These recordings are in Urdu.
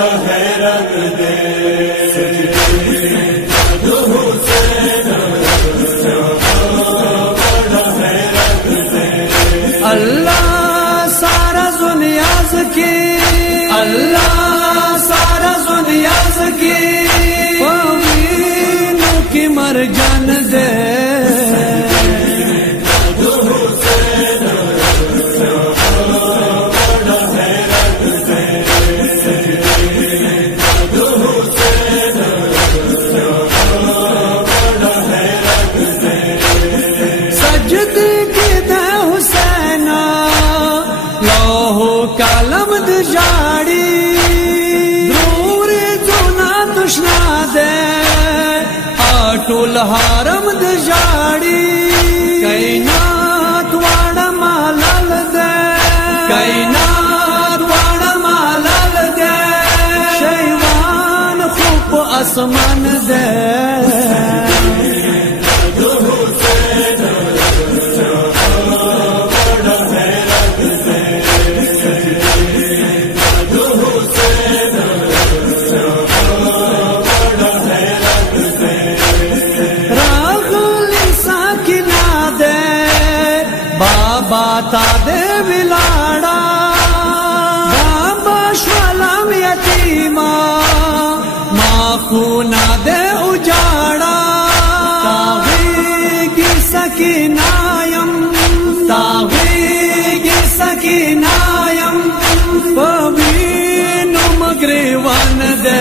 بڑا ہے رنگ دے اللہ سارا نیاز کی، اللہ سارا نیاز کی، پوینوں کی مرجان دے کالم دجاڑی دور جونا دشنا دے آٹول حرم دجاڑی کائنات واڑا مالال دے کائنات واڑا مالال دے شیوان خوب آسمان دے باتا دے ولاڑا بابا شوالام یتیما ماخونا دے اجاڑا تاغیگی سکینایم تاغیگی سکینایم پوینو مگریوان دے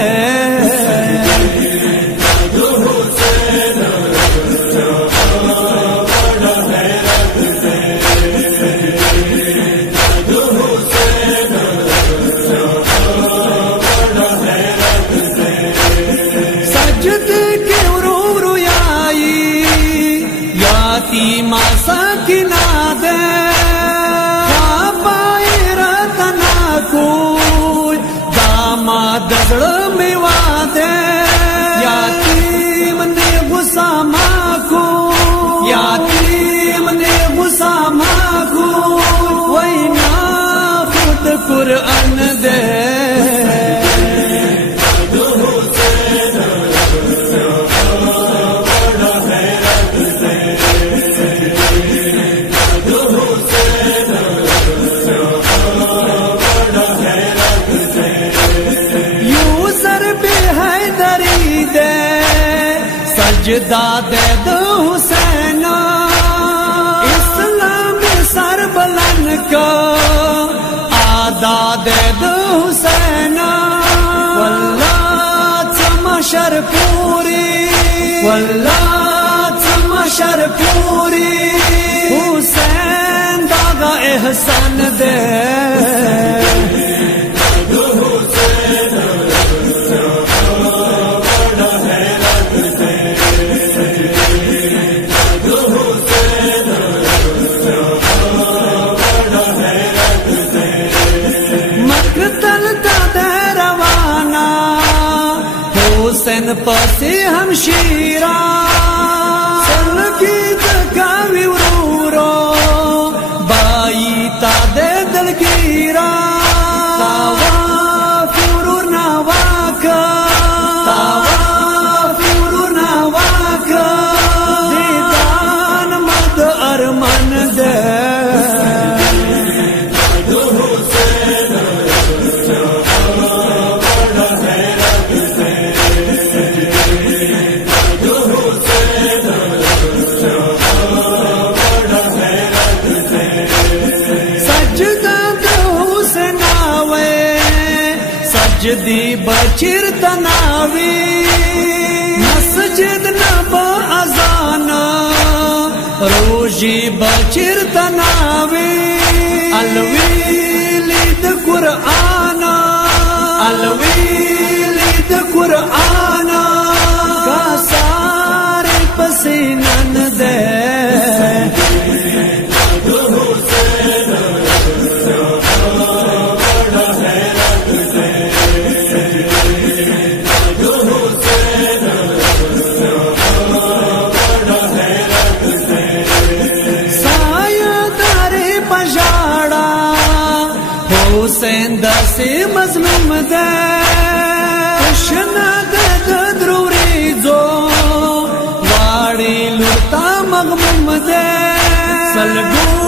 ماسا کنا دے پائی رتنا کوئی داماد دزڑ میوا دے یاتیم نے غصہ ماکو یاتیم نے غصہ ماکو وینا خود قرآن دے سجدہ دے دو حسین اسلام سر بلند کو آدھا دے دو حسین واللہ چمشر پوری واللہ چمشر پوری حسین داغا احسان دے حسین پسی ہمشیرہ سلگی دکاوی ورورو بائی تا دے دلگیرہ تاواف ورور نواکا تاواف ورور نواکا دیدان مرد ارمان دے سجدی بچیر تناوی مسجد نبا ازانا روجی بچیر تناوی الویلی د قرآنا الویلی د قرآنا کا سارے پسینن دے حسین دسی مظلوم دے سلګو